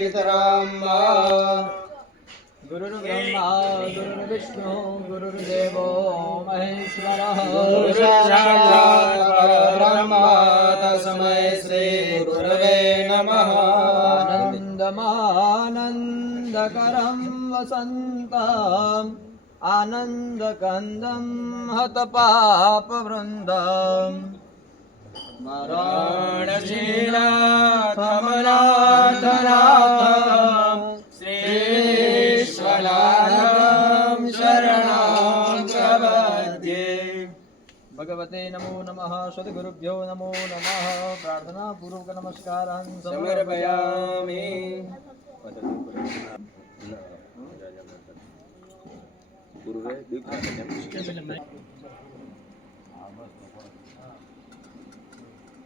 चितराम्बा गुरुर्ब्रह्मा गुरुर्विष्णु गुरुर्देवो महेश्वरः। गुरुसाक्षात् परब्रह्म तस्मै श्रीगुरवे नमः। आनन्दमानन्दकरं वसन्तम् आनन्दकन्दं हतपापवृन्दम् મરણશીલાથમનાથનાથ શ્રેષ્ઠલાલમ શરણામ પ્રપદ્યે ભગવતે નમો નમઃ સદગુરુભ્યો નમો નમઃ પ્રાર્થના પૂર્વક નમસ્કારં સમર્પયામિ પૂર્વે દીપ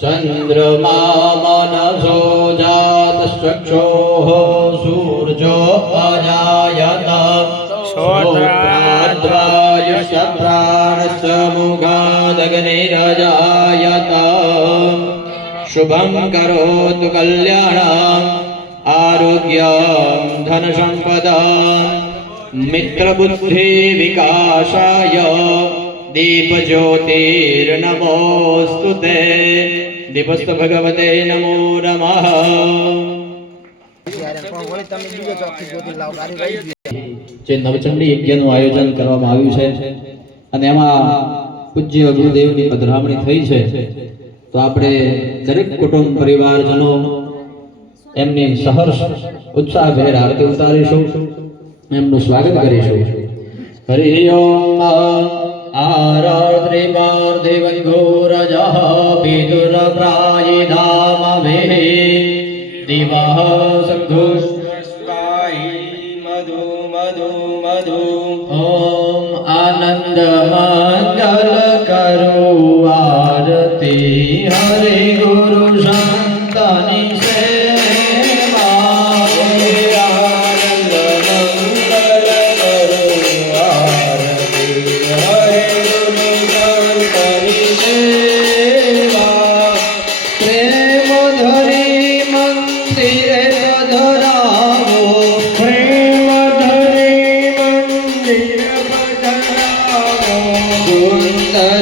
ચંદ્રમા મનસો જાત ચક્ષો સૂર્યો અજાયત શ્રોત્રાદ્રાયુષ પ્રાણસ મુખાદગ્નિરજાયત શુભમ કરોતુ કલ્યાણ આરોગ્ય ધન સંપદા મિત્ર વિકાસાય दीपज्योतिर्नमोऽस्तु ते दीपस्तु भगवते नमो नमः જે નવચંડી યજ્ઞનું આયોજન કરવામાં આવ્યું છે અને એમાં પૂજ્ય ગુરુદેવની પધરામણી થઈ છે તો આપણે દરેક કુટુંબ પરિવારજનો એમની સહર્ષ ઉત્સાહભેર આરતી ઉતારીશું એમનું સ્વાગત કરીશું હરિ ઓમ આરાત્રિપાર્થિવં ઘોરજઃ વિદુરપ્રાયિધામભિः દિવઃ સંઘોષ સ્વાહી મધુ મધુ મધુ la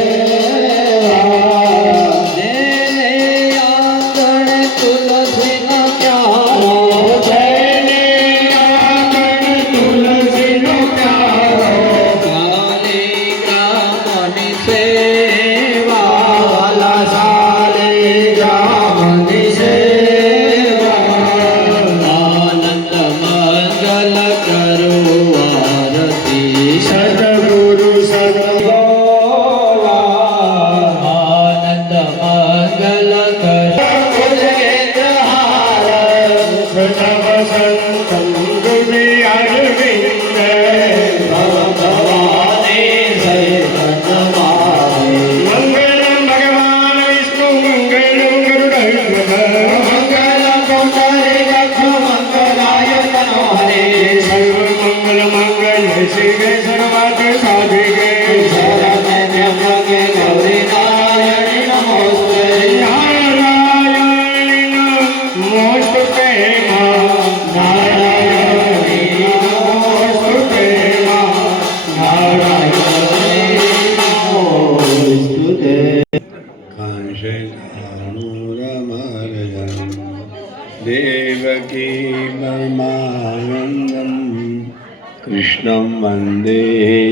वन्दे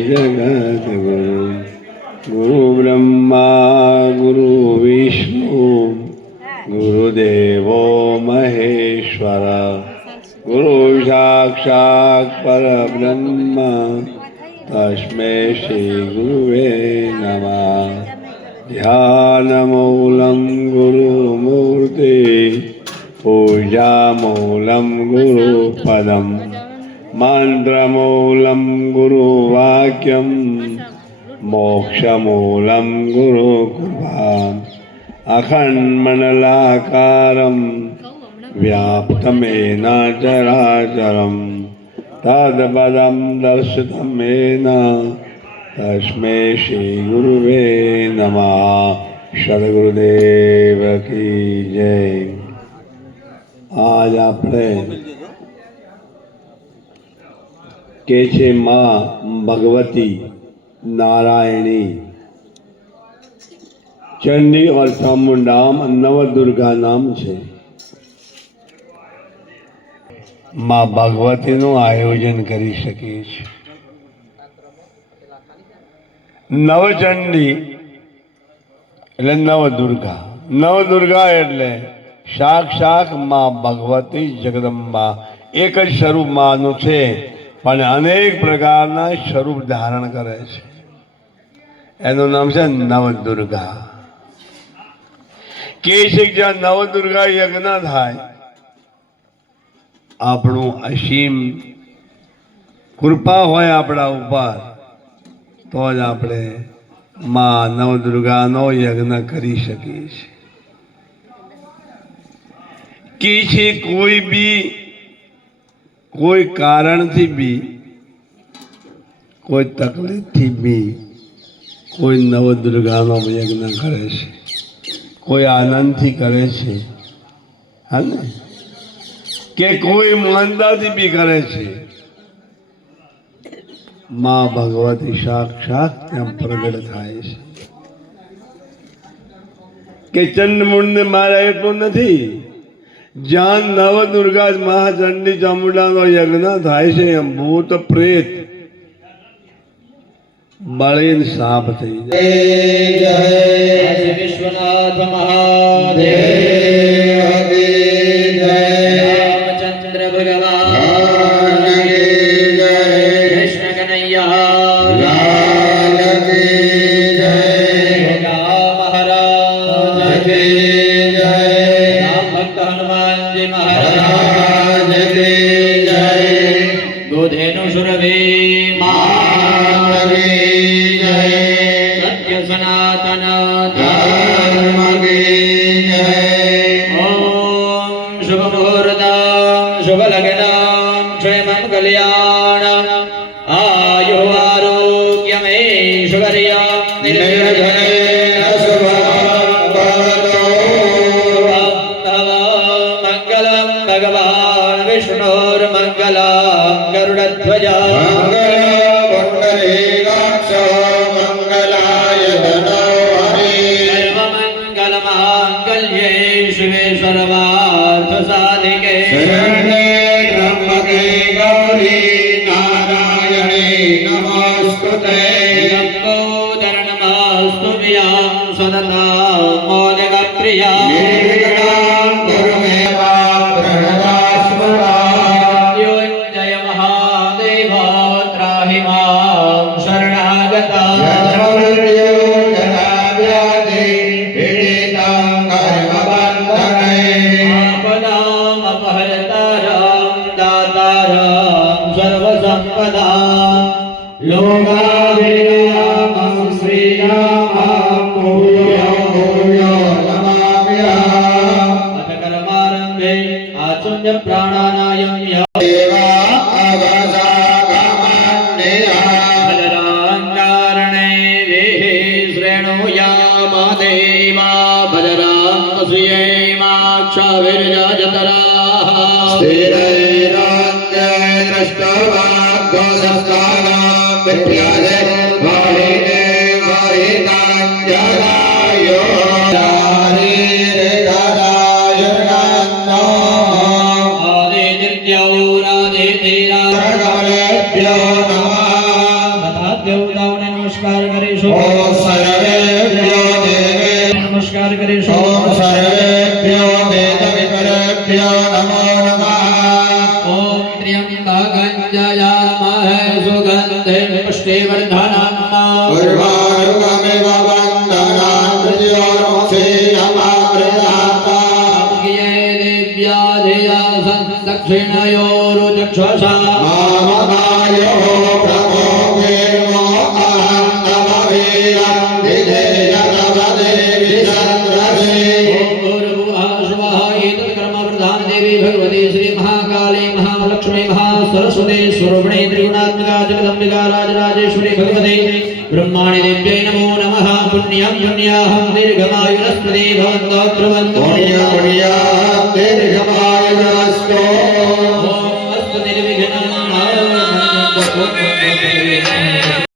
जगद्गुरु गुरुब्रह्मा गुरुविष्णु गुरुदेवो महेश्वर गुरु साक्षात् परब्रह्म तस्मै श्रीगुरुवे नमः ध्यानमूलं गुरुमूर्ति पूजामूलं गुरुपदं मन्त्रमूलं गुरुवाक्यं मोक्षमूलं गुरुकृपाम् अखण्डमण्डलाकारं व्याप्तमेन चराचरं तद्पदं दर्शितमेन तस्मै श्रीगुरुवे नमः સદગુરુદેવ કી જય આજ આપણે કે છે માં ભગવતી નારાયણી. ચંડી और ચામુંડામ નવદુર્ગા નામ છે. માં ભગવતીનું આયોજન કરી શકીએ છીએ. નવચંડી એટલે નવદુર્ગા. નવદુર્ગા એટલે સાક્ષાતમાં ભગવતી જગદંબા. એક જ સ્વરૂપ માનું છે. પણ અનેક પ્રકારના સ્વરૂપ ધારણ કરે છે. એનું નામ છે નવદુર્ગા. કે છે જ્યાં નવદુર્ગા યજ્ઞ થાય, આપણું અસીમ કૃપા હોય આપણા ઉપર, તો જ આપણે માં નવદુર્ગાનો યજ્ઞ કરી શકીએ છીએ. કે છે કોઈ બી કોઈ કારણથી બી, કોઈ તકલીફથી બી, કોઈ નવદુર્ગાનો યજ્ઞ કરે છે, કોઈ આનંદથી કરે છે, હા કે કોઈ માનતાથી બી કરે છે. મા ભગવતી સાક્ષાત ત્યાં પ્રગટ થાય છે. કે ચંડમુંડ મારા એટલું નથી? જ્યાં નવ દુર્ગા મહાચંડી ચામુંડાનો યજ્ઞ થાય છે, એમ ભૂત પ્રેત. બળીન સાપ થઈ જાય. જય વિશ્વનાથ મહાદેવ. ભક્ત હનુમાનજી મહારાજ ગોધેનુ સુરભે સત્ય સનાતન ધર્મ ઓમ શુભ મુહૂર્તમ શુભ લગ્નામ ક્ષેમમ મંગલ્યાણ આયુ આરોગ્યમેશ્વર્ય મંગલમ સુગંધિ પુષ્ટિવર્ધનમ યે દેવ્યા ધિયા દક્ષિણયોરુચક્ષસા ઓમ ભૂર્ભુવઃ સ્વઃ એતत् કર્મ પ્રધાન દેવી महालक्ष्मी महासरस्वते स्वरूपिणे त्रिगुणात्मिका जगदम्बिका राजराजेश्वरी भगवते ब्रह्माणि देव्यै नमो नमः पुण्यं पुण्याहं दीर्घमायुरस्पदे भवन्तः कुर्वन्तु दीर्घमायुरस्तो